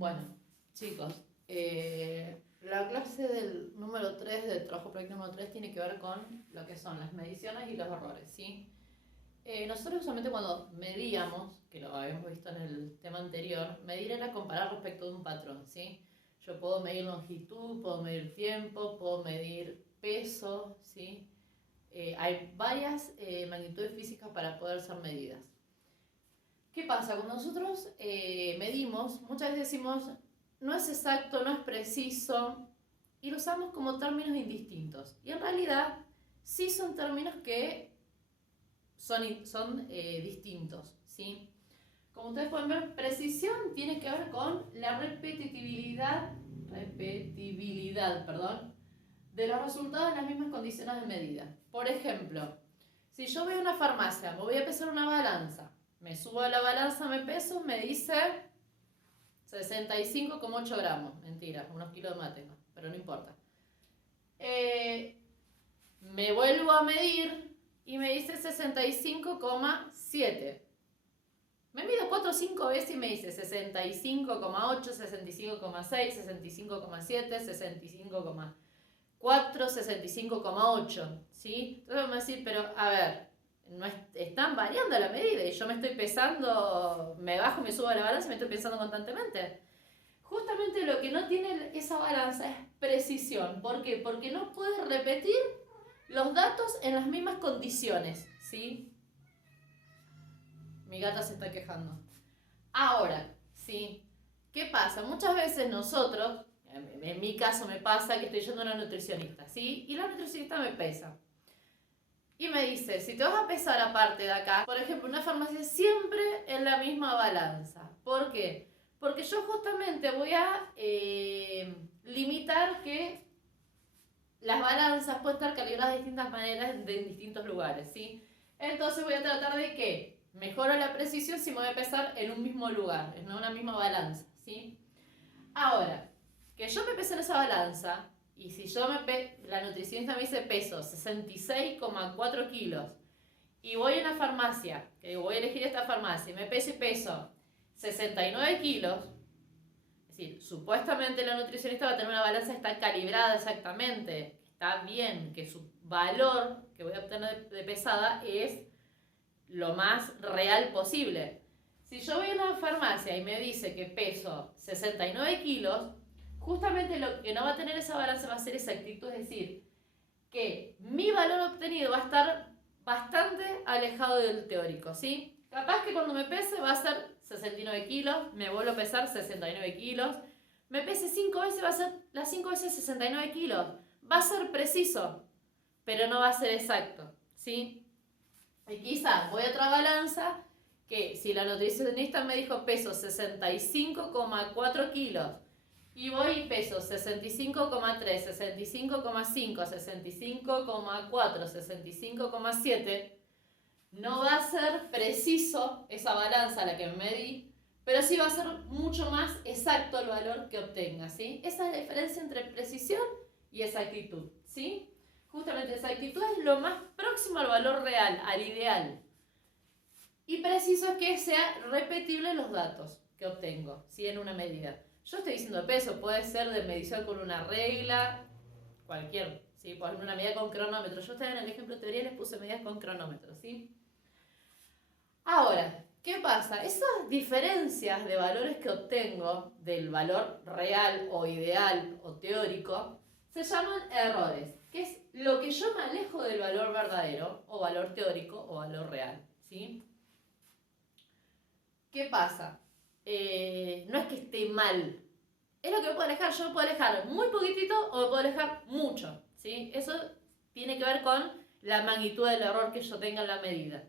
Bueno, chicos, la clase del número 3, del trabajo práctico número 3, tiene que ver con lo que son las mediciones y los errores, ¿sí? Nosotros usualmente cuando medíamos, que lo habíamos visto en el tema anterior, medir era comparar respecto de un patrón, ¿sí? Yo puedo medir longitud, puedo medir tiempo, puedo medir peso, ¿sí? Hay varias magnitudes físicas para poder ser medidas. ¿Qué pasa? Cuando nosotros medimos, muchas veces decimos, no es exacto, no es preciso, y lo usamos como términos indistintos. Y en realidad sí son términos que son distintos, ¿sí? Como ustedes pueden ver, precisión tiene que ver con la repetibilidad, de los resultados en las mismas condiciones de medida. Por ejemplo, si yo voy a una farmacia, me voy a pesar una balanza, me subo a la balanza, me peso, me dice 65,8 gramos. Mentira, unos kilos más tengo, pero no importa. Me vuelvo a medir y me dice 65,7. Me mido 4 o 5 veces y me dice 65,8, 65,6, 65,7, 65,4, 65,8, ¿sí? Entonces vamos a decir, pero a ver, no están variando la medida y yo me estoy pesando, me bajo, me subo a la balanza y me estoy pesando constantemente. Justamente lo que no tiene esa balanza es precisión. ¿Por qué? Porque no puede repetir los datos en las mismas condiciones, ¿sí? Mi gata se está quejando. Ahora, ¿sí? ¿Qué pasa? Muchas veces nosotros, en mi caso me pasa que estoy yendo a una nutricionista, ¿sí? Y la nutricionista me pesa. Y me dice, si te vas a pesar aparte de acá, por ejemplo, una farmacia siempre en la misma balanza. ¿Por qué? Porque yo justamente voy a limitar que las balanzas pueden estar calibradas de distintas maneras en distintos lugares, ¿sí? Entonces voy a tratar de que mejoro la precisión si me voy a pesar en un mismo lugar, en una misma balanza, ¿sí? Ahora, que yo me pese en esa balanza, y si yo la nutricionista me dice peso 66,4 kilos, y voy a una farmacia, que voy a elegir esta farmacia, y me peso y peso 69 kilos, es decir, supuestamente la nutricionista va a tener una balanza que está calibrada exactamente, que está bien, que su valor que voy a obtener de pesada es lo más real posible. Si yo voy a una farmacia y me dice que peso 69 kilos, justamente lo que no va a tener esa balanza va a ser exactitud, es decir, que mi valor obtenido va a estar bastante alejado del teórico, ¿sí? Capaz que cuando me pese va a ser 69 kilos, me vuelvo a pesar 69 kilos, me pese 5 veces, va a ser las 5 veces 69 kilos. Va a ser preciso, pero no va a ser exacto, ¿sí? Y quizás voy a otra balanza que si la nutricionista me dijo peso 65,4 kilos y voy y peso 65,3, 65,5, 65,4, 65,7, no va a ser preciso esa balanza a la que me medí, pero sí va a ser mucho más exacto el valor que obtenga, ¿sí? Esa es la diferencia entre precisión y exactitud, ¿sí? Justamente exactitud es lo más próximo al valor real, al ideal. Y preciso es que sea repetible los datos que obtengo, ¿sí? En una medida. Yo estoy diciendo peso, puede ser de medición con una regla, cualquier, ¿sí? Por ejemplo, una medida con cronómetro. Yo en el ejemplo de teoría les puse medidas con cronómetro, ¿sí? Ahora, ¿qué pasa? Esas diferencias de valores que obtengo del valor real o ideal o teórico se llaman errores, que es lo que yo me alejo del valor verdadero o valor teórico o valor real, ¿sí? ¿Qué pasa? No es que esté mal, es lo que me puedo alejar. Yo me puedo alejar muy poquitito o me puedo alejar mucho, ¿sí? Eso tiene que ver con la magnitud del error que yo tenga en la medida.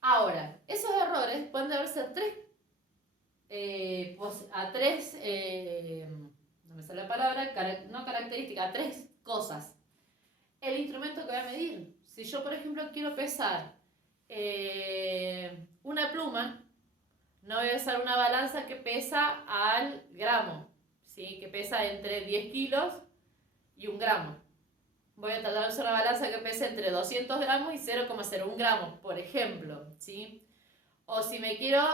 Ahora, esos errores pueden deberse a no me sale la palabra, no características, a tres cosas. El instrumento que voy a medir. Si yo, por ejemplo, quiero pesar una pluma, no voy a usar una balanza que pesa al gramo, ¿sí? Que pesa entre 10 kilos y 1 gramo. Voy a tratar de usar una balanza que pese entre 200 gramos y 0,01 gramos, por ejemplo, ¿sí? O si me quiero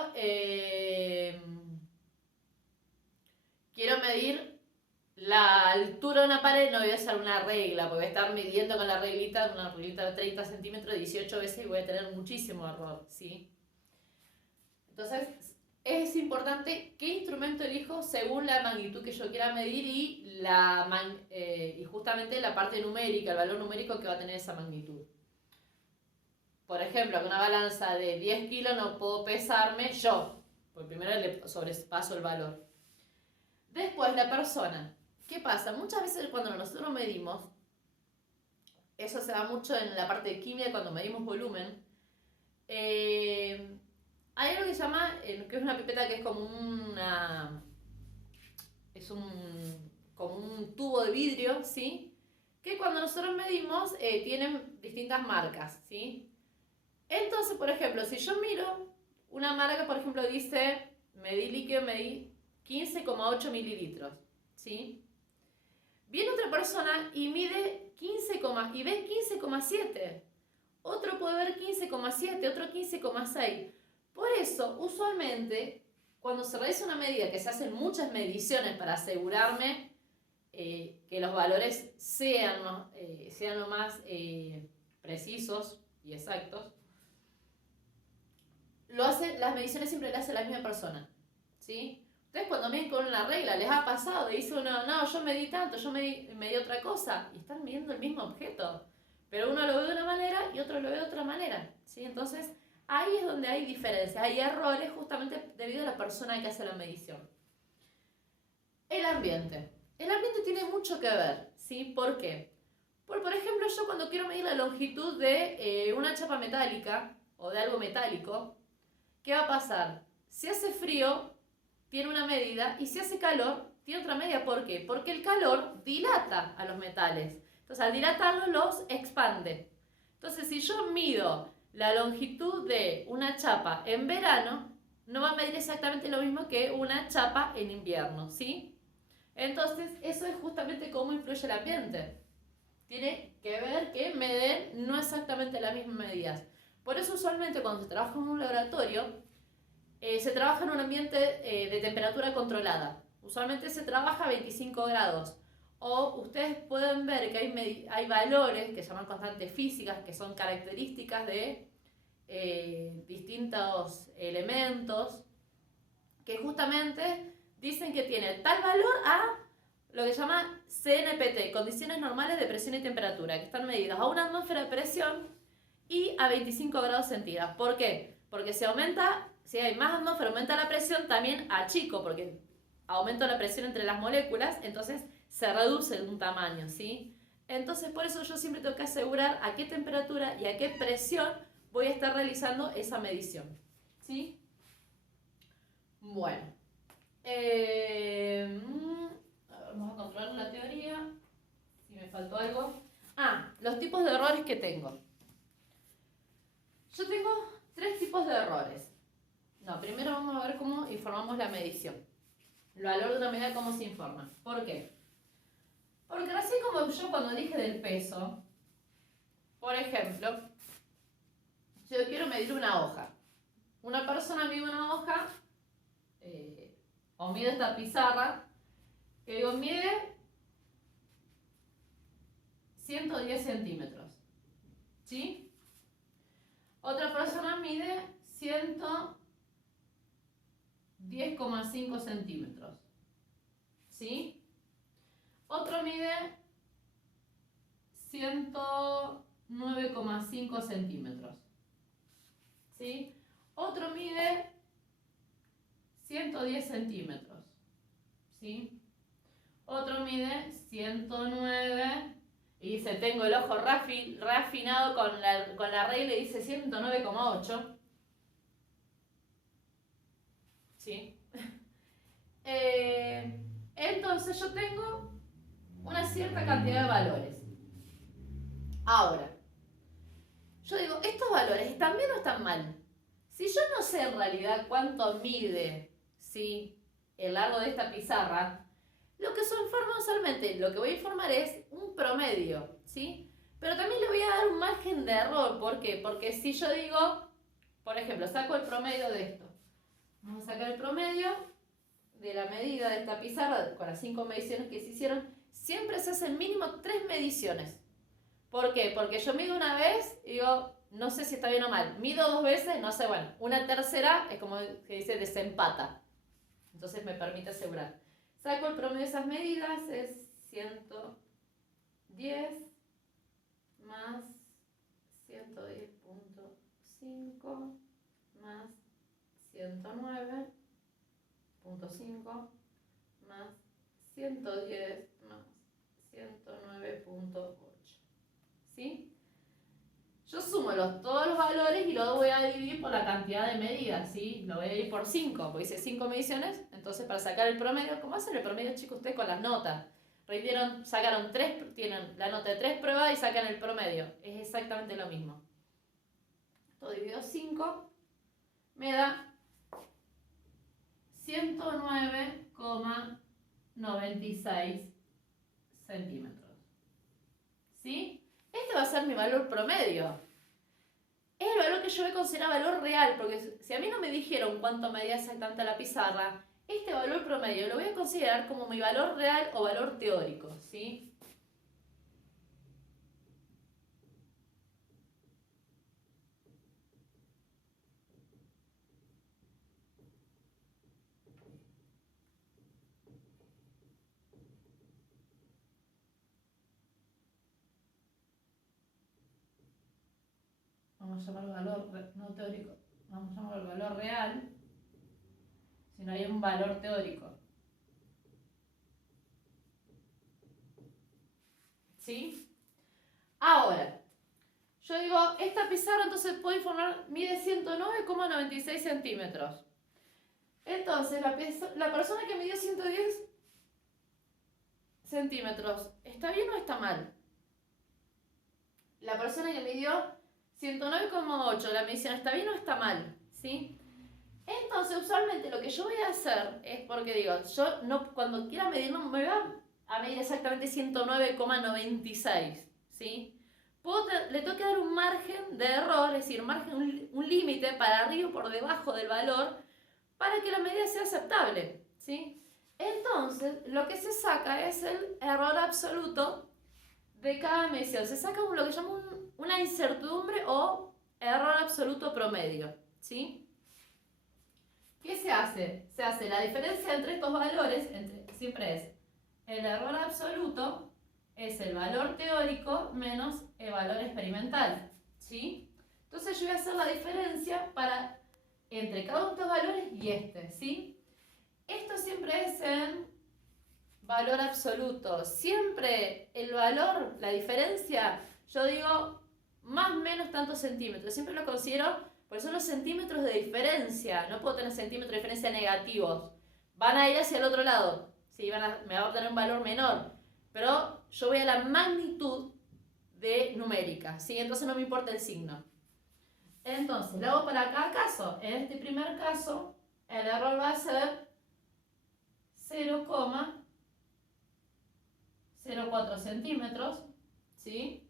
medir la altura de una pared, no voy a usar una regla, porque voy a estar midiendo con una reglita de 30 centímetros 18 veces y voy a tener muchísimo error, ¿sí? Entonces, es importante qué instrumento elijo según la magnitud que yo quiera medir y justamente la parte numérica, el valor numérico que va a tener esa magnitud. Por ejemplo, con una balanza de 10 kilos no puedo pesarme yo, porque primero le sobrepaso el valor. Después, la persona. ¿Qué pasa? Muchas veces cuando nosotros medimos, eso se da mucho en la parte de química cuando medimos volumen, hay algo que se llama, que es una pipeta que es como como un tubo de vidrio, ¿sí? Que cuando nosotros medimos tienen distintas marcas, ¿sí? Entonces, por ejemplo, si yo miro una marca, por ejemplo, dice, medí líquido, medí 15,8 mililitros, ¿sí? Viene otra persona y mide y ve 15,7. Otro puede ver 15,7, otro 15,6. Por eso, usualmente, cuando se realiza una medida, que se hacen muchas mediciones para asegurarme que los valores sean lo más precisos y exactos, las mediciones siempre las hace la misma persona, ¿sí? Ustedes cuando miden con una regla, les ha pasado, dice uno, no, yo medí tanto, yo medí otra cosa, y están midiendo el mismo objeto, pero uno lo ve de una manera y otro lo ve de otra manera, ¿sí? Entonces, ahí es donde hay diferencias, hay errores justamente debido a la persona que hace la medición. El ambiente. El ambiente tiene mucho que ver, ¿sí? ¿Por qué? Por ejemplo, yo cuando quiero medir la longitud de una chapa metálica o de algo metálico, ¿qué va a pasar? Si hace frío, tiene una medida, y si hace calor, tiene otra medida. ¿Por qué? Porque el calor dilata a los metales. Entonces, al dilatarlos, los expande. Entonces, si yo mido la longitud de una chapa en verano, no va a medir exactamente lo mismo que una chapa en invierno, ¿sí? Entonces, eso es justamente cómo influye el ambiente. Tiene que ver que miden no exactamente las mismas medidas. Por eso, usualmente, cuando se trabaja en un laboratorio, se trabaja en un ambiente de temperatura controlada. Usualmente se trabaja a 25 grados. O ustedes pueden ver que hay valores que se llaman constantes físicas, que son características de distintos elementos, que justamente dicen que tiene tal valor a lo que se llama CNPT, condiciones normales de presión y temperatura, que están medidas a una atmósfera de presión y a 25 grados centígrados. ¿Por qué? Porque si hay más atmósfera, aumenta la presión, también achico, porque aumento la presión entre las moléculas, entonces se reduce un tamaño, ¿sí? Entonces, por eso yo siempre tengo que asegurar a qué temperatura y a qué presión voy a estar realizando esa medición, ¿sí? Bueno. Vamos a controlar la teoría, si me faltó algo. Los tipos de errores que tengo. Yo tengo 3 tipos de errores. Primero vamos a ver cómo informamos la medición. El valor de una medida, cómo se informa. ¿Por qué? Porque así como yo cuando dije del peso, por ejemplo, yo quiero medir una hoja. Una persona mide una hoja, o mide esta pizarra, que digo, mide 110 centímetros. ¿Sí? Otra persona mide 110,5 centímetros. ¿Sí? Otro mide 109,5 centímetros. ¿Sí? Otro mide 110 centímetros. ¿Sí? Otro mide 109 y dice, tengo el ojo reafinado con la regla y dice 109,8. ¿Sí? Entonces yo tengo una cierta cantidad de valores. Ahora, yo digo, ¿estos valores están bien o están mal? Si yo no sé en realidad cuánto mide, ¿sí?, el largo de esta pizarra, lo que se informa usualmente, lo que voy a informar es un promedio, ¿sí? Pero también le voy a dar un margen de error. ¿Por qué? Porque si yo digo, por ejemplo, saco el promedio de esto. Vamos a sacar el promedio de la medida de esta pizarra, con las 5 mediciones que se hicieron, siempre se hacen mínimo 3 mediciones. ¿Por qué? Porque yo mido una vez y digo, no sé si está bien o mal. Mido 2 veces, no sé, bueno. Una tercera es como que dice desempata. Entonces me permite asegurar. Saco el promedio de esas medidas, es 110 más 110.5 más 109.5 más 110 más 109.8. ¿Sí? Yo sumo todos los valores y luego voy a dividir por la cantidad de medidas, ¿sí? Lo voy a dividir por 5, porque hice 5 mediciones, entonces para sacar el promedio, ¿cómo hacen el promedio, chicos, ustedes con las notas? Sacaron 3, tienen la nota de 3 pruebas y sacan el promedio. Es exactamente lo mismo. Todo dividido 5 me da 109,96 centímetros. ¿Sí? Este va a ser mi valor promedio. Es el valor que yo voy a considerar valor real, porque si a mí no me dijeron cuánto medía exactamente la pizarra, este valor promedio lo voy a considerar como mi valor real o valor teórico, ¿sí? Vamos a llamarlo valor no teórico, vamos a llamarlo valor real, si no hay un valor teórico. ¿Sí? Ahora, yo digo, esta pizarra entonces puedo informar, mide 109,96 centímetros. Entonces, la persona que midió 110 centímetros, ¿está bien o está mal? La persona que midió 109,8, la medición, ¿está bien o está mal? ¿Sí? Entonces, usualmente lo que yo voy a hacer es porque digo, yo no, cuando quiera medir, no me va a medir exactamente 109,96, ¿sí? Le tengo que dar un margen de error, es decir, un límite para arriba o por debajo del valor para que la medida sea aceptable, ¿sí? Entonces, lo que se saca es el error absoluto de cada medición. Se saca lo que llama una incertidumbre o error absoluto promedio, ¿sí? ¿Qué se hace? Se hace la diferencia entre estos valores, siempre es el error absoluto, es el valor teórico menos el valor experimental, ¿sí? Entonces yo voy a hacer la diferencia entre cada uno de estos valores y este, ¿sí? Esto siempre es en valor absoluto. Siempre el valor, la diferencia, yo digo más o menos tantos centímetros. Siempre lo considero, porque son los centímetros de diferencia. No puedo tener centímetros de diferencia negativos. Van a ir hacia el otro lado. ¿Sí? Me va a obtener un valor menor. Pero yo voy a la magnitud de numérica. ¿Sí? Entonces no me importa el signo. Entonces, lo hago para cada caso. En este primer caso, el error va a ser 0,04 centímetros, ¿sí?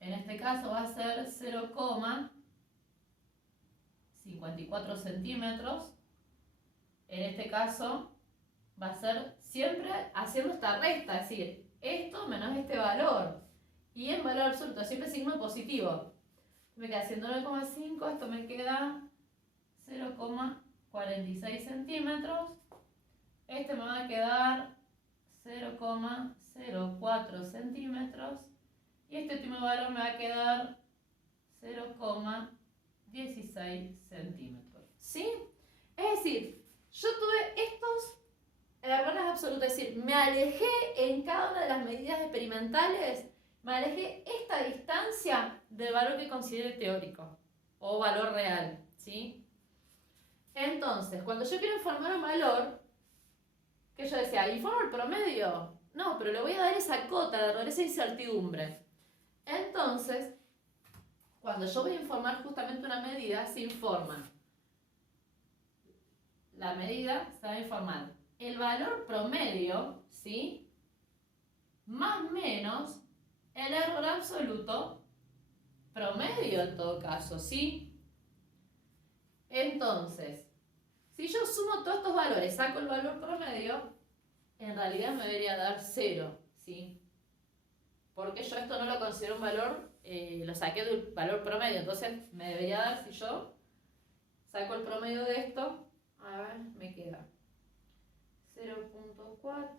En este caso va a ser 0,54 centímetros. En este caso va a ser siempre haciendo esta resta, es decir, esto menos este valor. Y en valor absoluto, siempre signo positivo. Me queda 109,5, esto me queda 0,46 centímetros. Este me va a quedar 0,04 centímetros. Y este último valor me va a quedar 0,16 centímetros. ¿Sí? Es decir, yo tuve estos errores absolutos. Es decir, me alejé en cada una de las medidas experimentales, me alejé esta distancia del valor que considere teórico o valor real. ¿Sí? Entonces, cuando yo quiero informar un valor, que yo decía, ¿informo el promedio? No, pero le voy a dar esa cota de error, esa incertidumbre. Entonces, cuando yo voy a informar justamente una medida, se informa. La medida se va a informar el valor promedio, ¿sí? Más menos el error absoluto promedio en todo caso, ¿sí? Entonces, Si yo sumo todos estos valores, saco el valor promedio, en realidad me debería dar 0, ¿sí? Porque yo esto no lo considero un valor, lo saqué del valor promedio, entonces me debería dar, si yo saco el promedio de esto, a ver, me queda 0.4,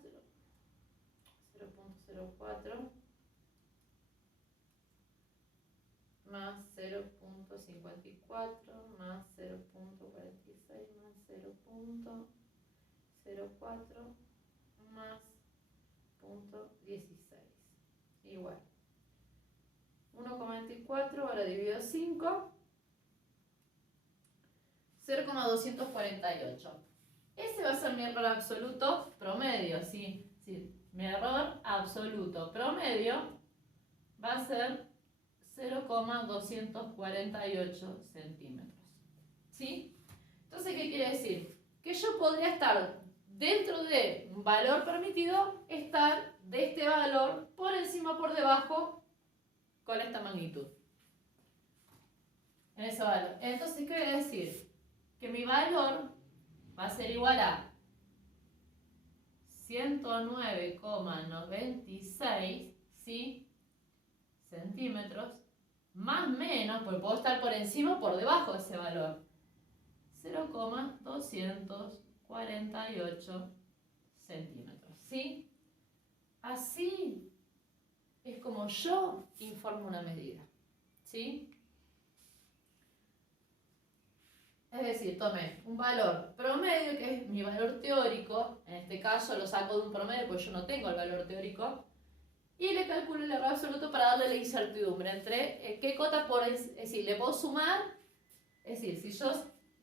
0.04 más 0.54 más 0.46 más 0.04 más 0.16 igual 1,24, ahora divido 5, 0,248. Ese va a ser mi error absoluto promedio, ¿sí? Sí. Mi error absoluto promedio va a ser 0,248 centímetros. ¿Sí? Entonces, ¿qué quiere decir? Que yo podría estar dentro de un valor permitido, estar de este valor por encima o por debajo con esta magnitud. En ese valor. Entonces, ¿qué voy a decir? Que mi valor va a ser igual a 109,96, ¿sí? Centímetros, más menos, porque puedo estar por encima o por debajo de ese valor, 0,248 centímetros, ¿sí? Así es como yo informo una medida, ¿sí? Es decir, tomé un valor promedio, que es mi valor teórico, en este caso lo saco de un promedio porque yo no tengo el valor teórico, y le calculo el error absoluto para darle la incertidumbre entre qué cota es decir, le puedo sumar, es decir, si yo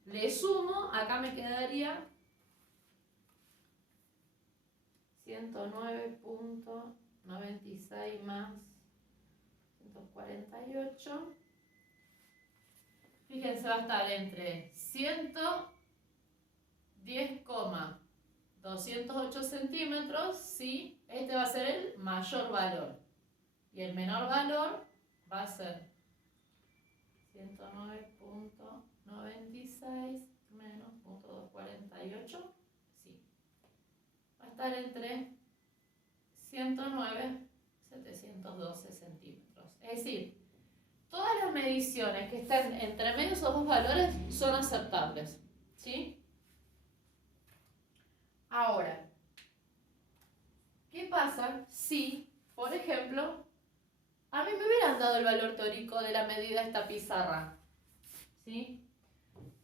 le sumo, acá me quedaría 109,96 más 148. Fíjense, va a estar entre 110,208 centímetros, ¿sí? Este va a ser el mayor valor. Y el menor valor va a ser 109,96 menos 0.248, sí. Va a estar entre 109,712 centímetros. Es decir, todas las mediciones que estén entre medio de esos dos valores son aceptables, ¿sí? Ahora, ¿qué pasa si, por ejemplo, a mí me hubieran dado el valor teórico de la medida de esta pizarra? ¿Sí?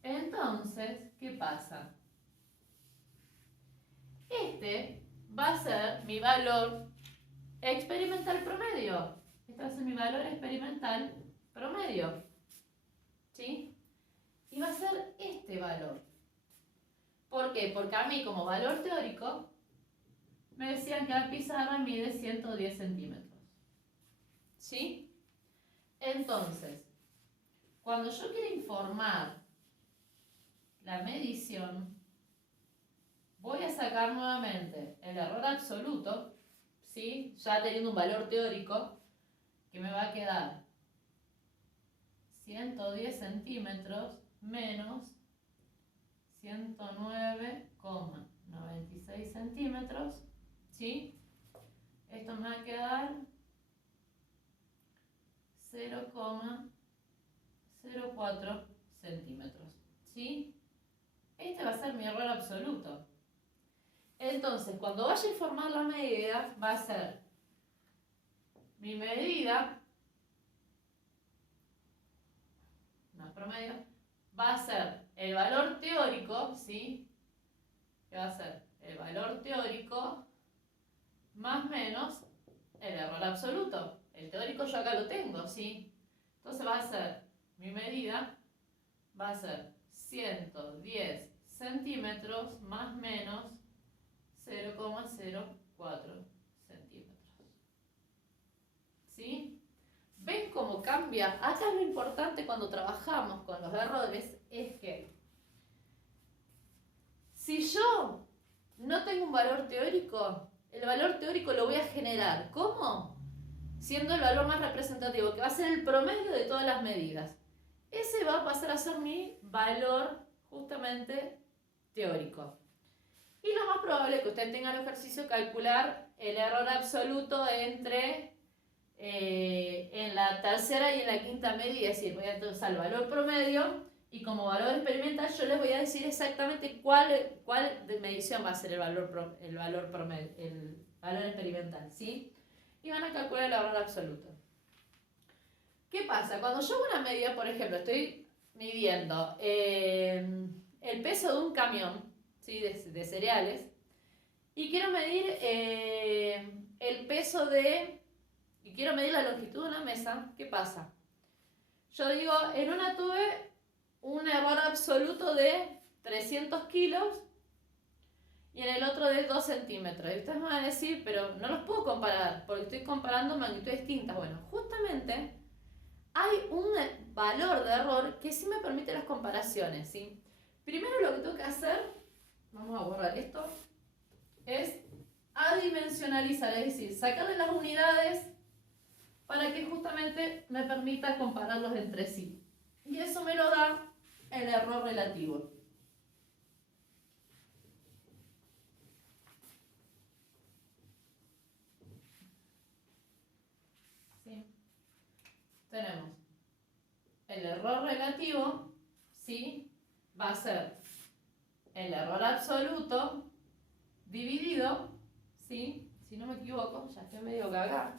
Entonces, ¿qué pasa? Este va a ser mi valor experimental promedio. Este va a ser mi valor experimental promedio. ¿Sí? Y va a ser este valor. ¿Por qué? Porque a mí, como valor teórico, me decían que la pizarra mide 110 centímetros. ¿Sí? Entonces, cuando yo quiero informar la medición, voy a sacar nuevamente el error absoluto, ¿sí? Ya teniendo un valor teórico, que me va a quedar 110 centímetros menos 109,96 centímetros, ¿sí? Esto me va a quedar 0,04 centímetros, ¿sí? Este va a ser mi error absoluto. Entonces, cuando vaya a informar la medida, va a ser mi medida, más promedio, va a ser el valor teórico, ¿sí? Que va a ser el valor teórico más menos el error absoluto. El teórico yo acá lo tengo, ¿sí? Entonces va a ser, mi medida va a ser 110 centímetros más menos 0,04 centímetros. ¿Sí? ¿Ven cómo cambia? Acá lo importante cuando trabajamos con los errores es que si yo no tengo un valor teórico, el valor teórico lo voy a generar. ¿Cómo? Siendo el valor más representativo, que va a ser el promedio de todas las medidas. Ese va a pasar a ser mi valor justamente teórico. Y lo más probable es que usted tenga el ejercicio calcular el error absoluto entre en la tercera y en la quinta medida, es decir, voy a usar el valor promedio y como valor experimental yo les voy a decir exactamente cuál de medición va a ser el valor promedio, el valor experimental, ¿sí? Y van a calcular el error absoluto. ¿Qué pasa? Cuando yo hago una medida, por ejemplo, estoy midiendo el peso de un camión, ¿sí? de cereales, y quiero medir el peso y quiero medir la longitud de una mesa, ¿qué pasa? Yo digo, en una tuve un error absoluto de 300 kilos y en el otro de 2 centímetros. Y ustedes me van a decir, pero no los puedo comparar, porque estoy comparando magnitudes distintas. Bueno, justamente hay un valor de error que sí me permite las comparaciones, ¿sí? Primero lo que tengo que hacer, vamos a borrar esto, es adimensionalizar, es decir, sacarle las unidades para que justamente me permita compararlos entre sí. Y eso me lo da el error relativo. ¿Sí? Tenemos el error relativo, ¿sí? Va a ser el error absoluto dividido, ¿sí? Si no me equivoco, ya estoy medio gaga,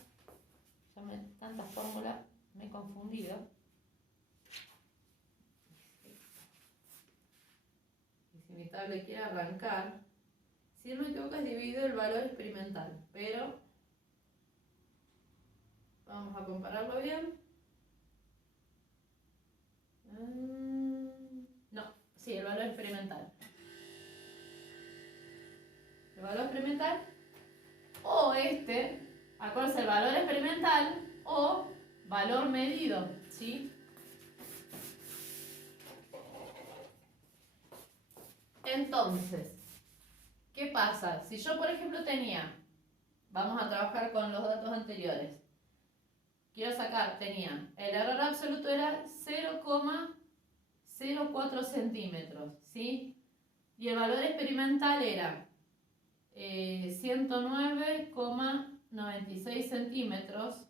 tantas fórmulas me he confundido. Y si mi tablet quiere arrancar, si no me equivoco es dividido el valor experimental, pero vamos a compararlo bien. No, sí, el valor experimental. El valor experimental o acuérdense, el valor experimental o valor medido, ¿sí? Entonces, ¿qué pasa? Si yo, por ejemplo, vamos a trabajar con los datos anteriores, tenía, el error absoluto era 0,04 centímetros, ¿sí? Y el valor experimental era 109,96 centímetros.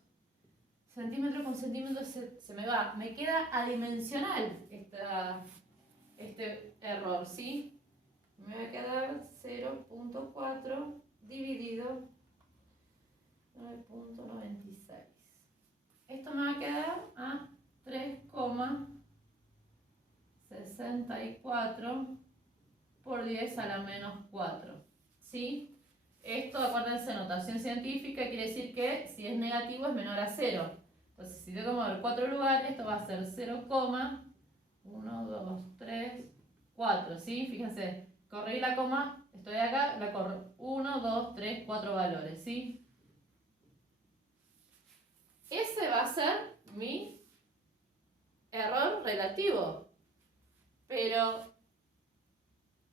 Centímetro con centímetro se me va. Me queda adimensional este error, ¿sí? Me va a quedar 0,4 dividido 9,96. Esto me va a quedar a 3,64 por 10 a la menos 4, ¿sí? Esto, acuérdense, notación científica, quiere decir que si es negativo es menor a 0. Entonces, si tengo que mover 4 lugares, esto va a ser 0,1, 2, 3, 4, ¿sí? Fíjense, corrí la coma, estoy acá, la corro 1, 2, 3, 4 valores, ¿sí? Ese va a ser mi error relativo, pero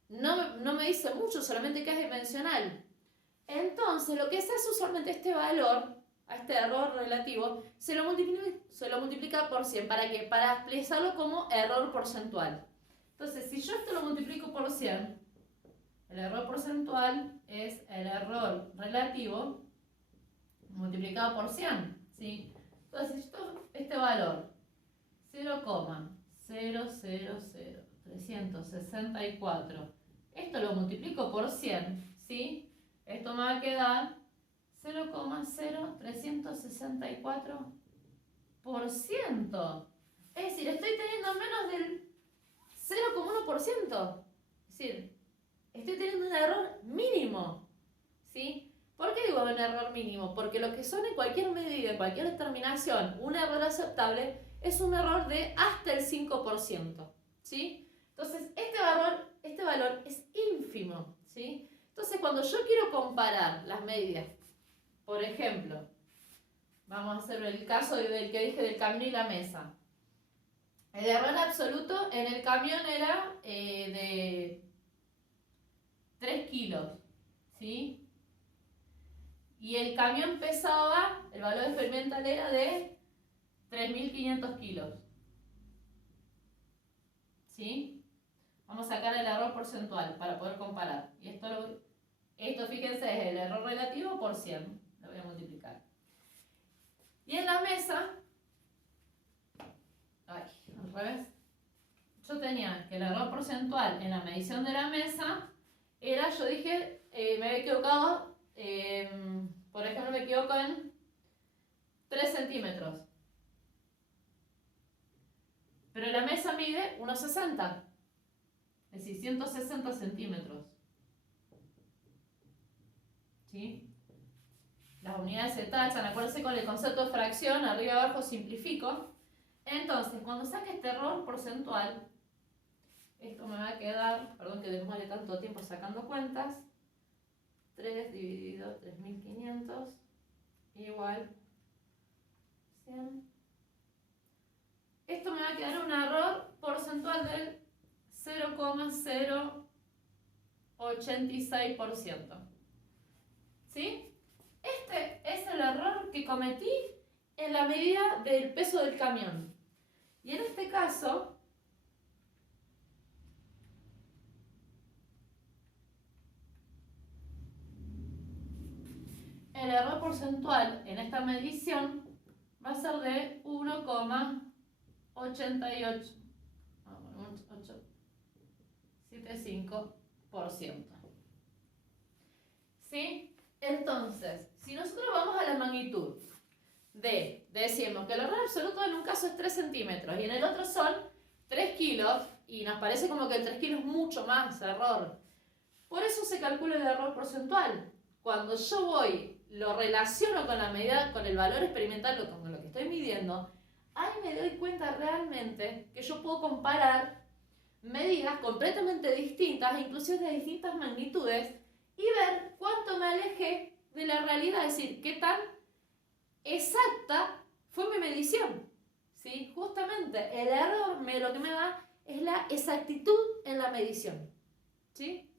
no me dice mucho, solamente que es dimensional. Entonces, lo que se hace usualmente este valor, a este error relativo, se lo multiplica por 100. ¿Para qué? Para expresarlo como error porcentual. Entonces, si yo esto lo multiplico por 100, el error porcentual es el error relativo multiplicado por 100, ¿sí? Entonces, este valor, 0,000364, esto lo multiplico por 100, ¿sí? Esto me va a quedar 0,0364%. Es decir, estoy teniendo menos del 0,1%. Es decir, estoy teniendo un error mínimo, ¿sí? ¿Por qué digo un error mínimo? Porque lo que son en cualquier medida, en cualquier determinación, un error aceptable es un error de hasta el 5%, ¿sí? Entonces, este valor es ínfimo, ¿sí? Entonces, cuando yo quiero comparar las medidas, por ejemplo, vamos a hacer el caso del que dije del camión y la mesa. El error absoluto en el camión era de 3 kilos, ¿sí? Y el camión pesaba, el valor experimental era de 3.500 kilos, ¿sí? Vamos a sacar el error porcentual para poder comparar. Y esto fíjense, es el error relativo por 100. Lo voy a multiplicar. Y en la mesa, al revés, yo tenía que el error porcentual en la medición de la mesa era, yo dije, me había equivocado, por ejemplo, me equivoco en 3 centímetros. Pero la mesa mide 1,60, es decir, 160 centímetros. ¿Sí? Las unidades se tachan, acuérdense con el concepto de fracción, arriba y abajo simplifico. Entonces, cuando saque este error porcentual, esto me va a quedar, perdón que demore tanto tiempo sacando cuentas, 3 dividido 3.500 igual 100. Esto me va a quedar un error porcentual del 0,086%. ¿Sí? Este es el error que cometí en la medida del peso del camión. Y en este caso, el error porcentual en esta medición va a ser de 1,875%. ¿Sí? Entonces, si nosotros vamos a la magnitud decimos que el error absoluto en un caso es 3 centímetros y en el otro son 3 kilos, y nos parece como que el 3 kilos es mucho más error. Por eso se calcula el error porcentual. Cuando yo lo relaciono con la medida, con el valor experimental, con lo que estoy midiendo, ahí me doy cuenta realmente que yo puedo comparar medidas completamente distintas, inclusive de distintas magnitudes, y ver cuánto me alejé de la realidad, es decir, qué tan exacta fue mi medición. ¿Sí? Justamente el error lo que me da es la exactitud en la medición. ¿Sí?